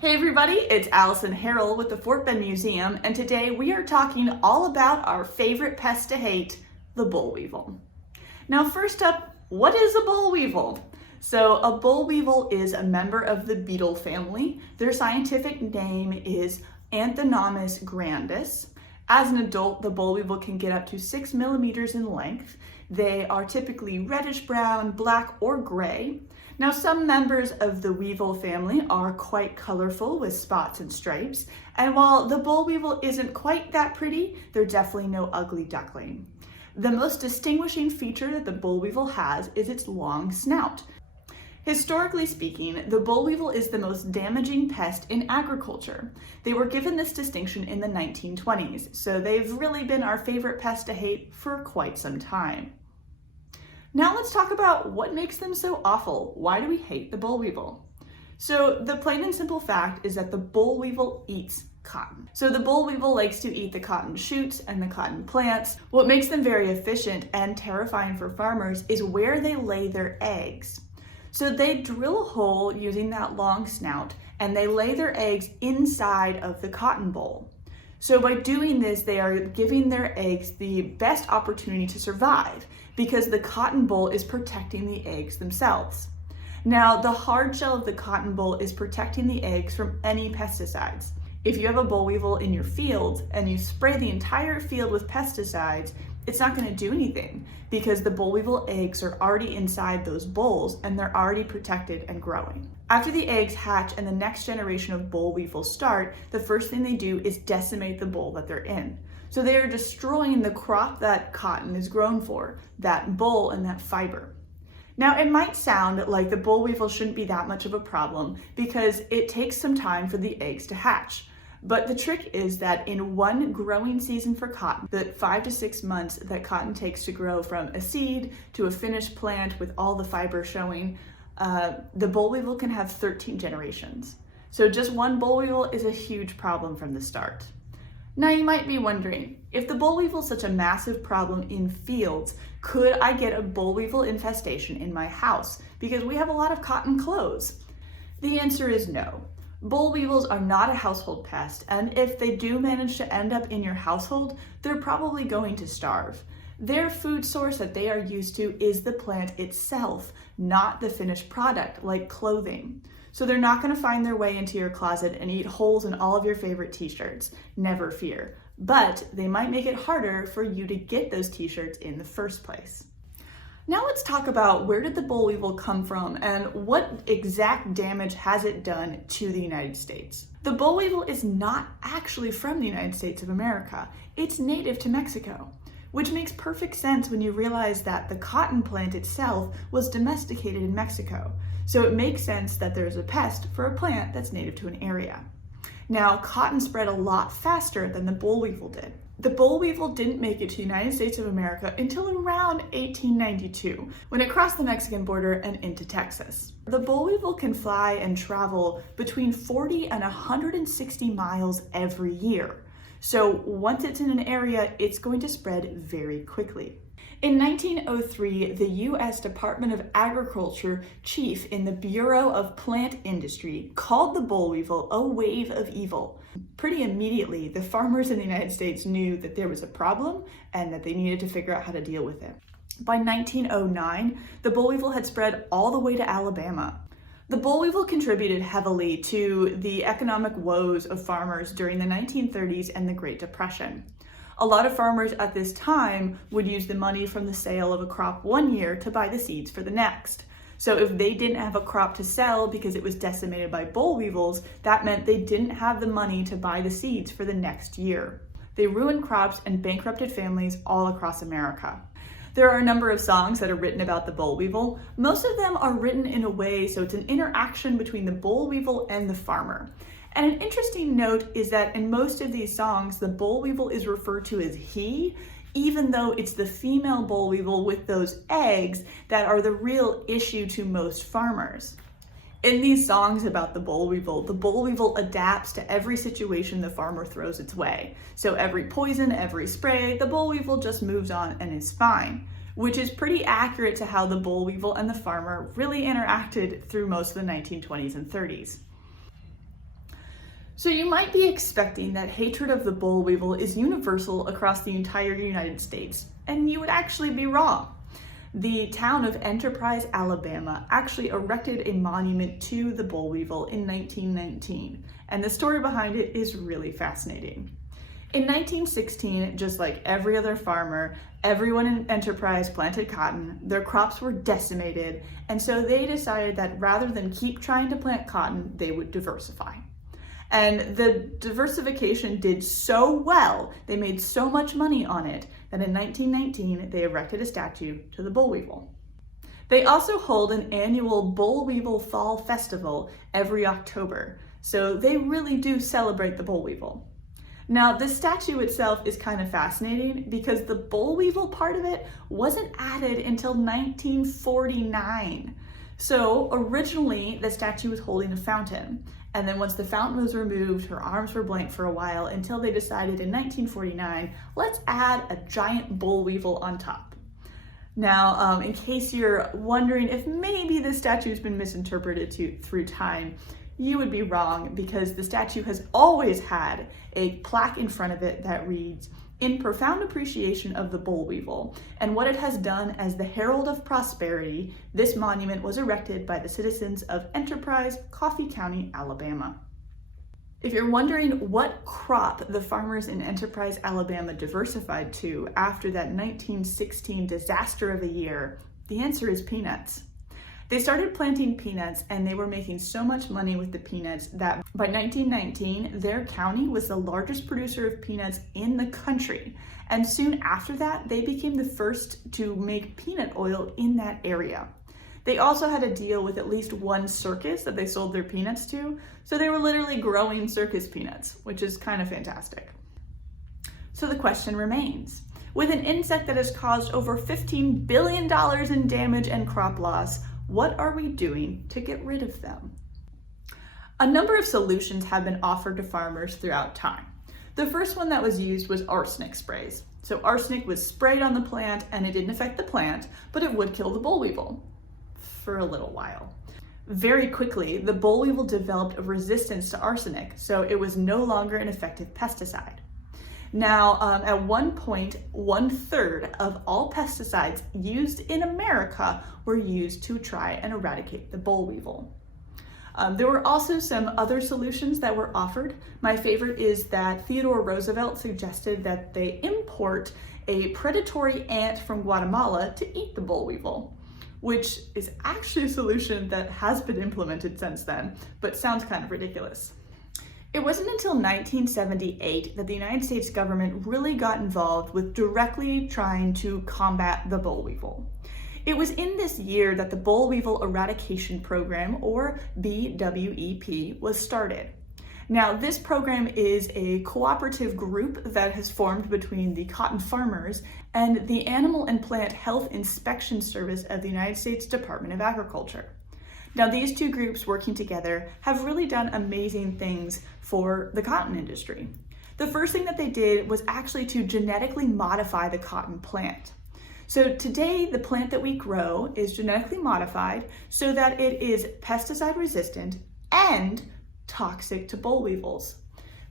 Hey everybody, it's Allison Harrell with the Fort Bend Museum, and today we are talking all about our favorite pest to hate, the boll weevil. Now first up, what is a boll weevil? So a boll weevil is a member of the beetle family. Their scientific name is Anthinomus grandis. As an adult, the boll weevil can get up to 6 millimeters in length. They are typically reddish brown, black, or gray. Now, some members of the weevil family are quite colorful with spots and stripes, and while the boll weevil isn't quite that pretty, they're definitely no ugly duckling. The most distinguishing feature that the boll weevil has is its long snout. Historically speaking, the boll weevil is the most damaging pest in agriculture. They were given this distinction in the 1920s, so they've really been our favorite pest to hate for quite some time. Now let's talk about what makes them so awful. Why do we hate the boll weevil? So the plain and simple fact is that the boll weevil eats cotton. So the boll weevil likes to eat the cotton shoots and the cotton plants. What makes them very efficient and terrifying for farmers is where they lay their eggs. So they drill a hole using that long snout and they lay their eggs inside of the cotton boll. So by doing this, they are giving their eggs the best opportunity to survive because the cotton boll is protecting the eggs themselves. Now, the hard shell of the cotton boll is protecting the eggs from any pesticides. If you have a boll weevil in your field and you spray the entire field with pesticides, it's not going to do anything because the boll weevil eggs are already inside those bolls and they're already protected and growing. After the eggs hatch and the next generation of boll weevils start, the first thing they do is decimate the boll that they're in. So they are destroying the crop that cotton is grown for, that boll and that fiber. Now it might sound like the boll weevil shouldn't be that much of a problem because it takes some time for the eggs to hatch. But the trick is that in one growing season for cotton, the 5 to 6 months that cotton takes to grow from a seed to a finished plant with all the fiber showing, the boll weevil can have 13 generations. So just one boll weevil is a huge problem from the start. Now you might be wondering, if the boll weevil is such a massive problem in fields, could I get a boll weevil infestation in my house? Because we have a lot of cotton clothes. The answer is no. Boll weevils are not a household pest, and if they do manage to end up in your household, they're probably going to starve. Their food source that they are used to is the plant itself, not the finished product like clothing. So they're not going to find their way into your closet and eat holes in all of your favorite t-shirts, never fear. But they might make it harder for you to get those t-shirts in the first place. Now let's talk about where did the boll weevil come from and what exact damage has it done to the United States. The boll weevil is not actually from the United States of America. It's native to Mexico, which makes perfect sense when you realize that the cotton plant itself was domesticated in Mexico. So it makes sense that there's a pest for a plant that's native to an area. Now, cotton spread a lot faster than the boll weevil did. The boll weevil didn't make it to the United States of America until around 1892, when it crossed the Mexican border and into Texas. The boll weevil can fly and travel between 40 and 160 miles every year. So once it's in an area, it's going to spread very quickly. In 1903, the U.S. Department of Agriculture chief in the Bureau of Plant Industry called the boll weevil a wave of evil. Pretty immediately, the farmers in the United States knew that there was a problem and that they needed to figure out how to deal with it. By 1909, the boll weevil had spread all the way to Alabama. The boll weevil contributed heavily to the economic woes of farmers during the 1930s and the Great Depression. A lot of farmers at this time would use the money from the sale of a crop one year to buy the seeds for the next. So if they didn't have a crop to sell because it was decimated by boll weevils, that meant they didn't have the money to buy the seeds for the next year. They ruined crops and bankrupted families all across America. There are a number of songs that are written about the boll weevil. Most of them are written in a way so it's an interaction between the boll weevil and the farmer. And an interesting note is that in most of these songs, the boll weevil is referred to as he, even though it's the female boll weevil with those eggs that are the real issue to most farmers. In these songs about the boll weevil adapts to every situation the farmer throws its way. So every poison, every spray, the boll weevil just moves on and is fine, which is pretty accurate to how the boll weevil and the farmer really interacted through most of the 1920s and 30s. So you might be expecting that hatred of the boll weevil is universal across the entire United States, and you would actually be wrong. The town of Enterprise, Alabama actually erected a monument to the boll weevil in 1919, and the story behind it is really fascinating. In 1916, just like every other farmer, everyone in Enterprise planted cotton, their crops were decimated, and so they decided that rather than keep trying to plant cotton, they would diversify. And the diversification did so well, they made so much money on it, that in 1919, they erected a statue to the boll weevil. They also hold an annual Boll Weevil Fall Festival every October, so they really do celebrate the boll weevil. Now, the statue itself is kind of fascinating because the boll weevil part of it wasn't added until 1949. So originally, the statue was holding a fountain. And then once the fountain was removed, her arms were blank for a while until they decided in 1949, let's add a giant boll weevil on top. Now, in case you're wondering if maybe this statue's been misinterpreted through time, you would be wrong because the statue has always had a plaque in front of it that reads, "In profound appreciation of the boll weevil and what it has done as the herald of prosperity, this monument was erected by the citizens of Enterprise, Coffee County, Alabama." If you're wondering what crop the farmers in Enterprise, Alabama diversified to after that 1916 disaster of a year, the answer is peanuts. They started planting peanuts and they were making so much money with the peanuts that by 1919, their county was the largest producer of peanuts in the country. And soon after that, they became the first to make peanut oil in that area. They also had a deal with at least one circus that they sold their peanuts to, so they were literally growing circus peanuts, which is kind of fantastic. So the question remains, with an insect that has caused over $15 billion in damage and crop loss, what are we doing to get rid of them? A number of solutions have been offered to farmers throughout time. The first one that was used was arsenic sprays. So arsenic was sprayed on the plant and it didn't affect the plant, but it would kill the boll weevil for a little while. Very quickly, the boll weevil developed a resistance to arsenic, so it was no longer an effective pesticide. Now, at one point, 1/3 of all pesticides used in America were used to try and eradicate the boll weevil. There were also some other solutions that were offered. My favorite is that Theodore Roosevelt suggested that they import a predatory ant from Guatemala to eat the boll weevil, which is actually a solution that has been implemented since then, but sounds kind of ridiculous. It wasn't until 1978 that the United States government really got involved with directly trying to combat the boll weevil. It was in this year that the Boll Weevil Eradication Program, or BWEP, was started. Now, this program is a cooperative group that has formed between the cotton farmers and the Animal and Plant Health Inspection Service of the United States Department of Agriculture. Now, these two groups working together have really done amazing things for the cotton industry. The first thing that they did was actually to genetically modify the cotton plant. So today, the plant that we grow is genetically modified so that it is pesticide resistant and toxic to boll weevils.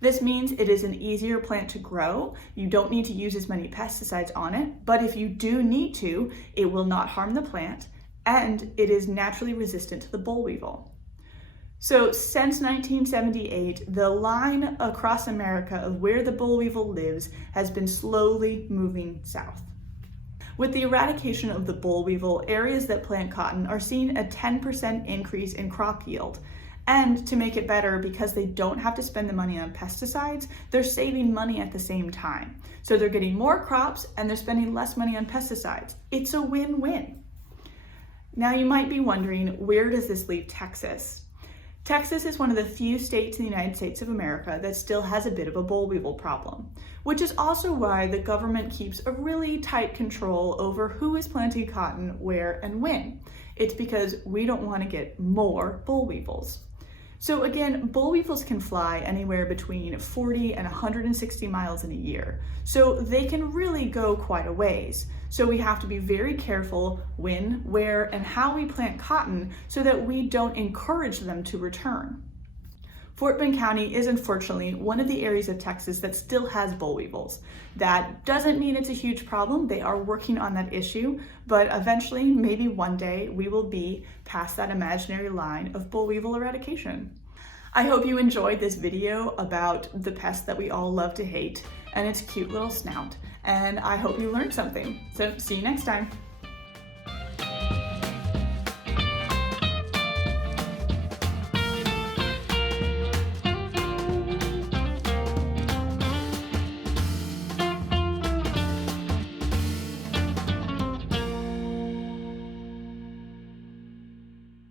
This means it is an easier plant to grow. You don't need to use as many pesticides on it, but if you do need to, it will not harm the plant, and it is naturally resistant to the boll weevil. So since 1978, the line across America of where the boll weevil lives has been slowly moving south. With the eradication of the boll weevil, areas that plant cotton are seeing a 10% increase in crop yield. And to make it better, because they don't have to spend the money on pesticides, they're saving money at the same time. So they're getting more crops and they're spending less money on pesticides. It's a win-win. Now you might be wondering, where does this leave Texas? Texas is one of the few states in the United States of America that still has a bit of a boll weevil problem, which is also why the government keeps a really tight control over who is planting cotton, where, and when. It's because we don't want to get more boll weevils. So again, boll weevils can fly anywhere between 40 and 160 miles in a year. So they can really go quite a ways. So we have to be very careful when, where, and how we plant cotton so that we don't encourage them to return. Fort Bend County is unfortunately one of the areas of Texas that still has boll weevils. That doesn't mean it's a huge problem. They are working on that issue, but eventually, maybe one day, we will be past that imaginary line of boll weevil eradication. I hope you enjoyed this video about the pest that we all love to hate and its cute little snout, and I hope you learned something. So see you next time.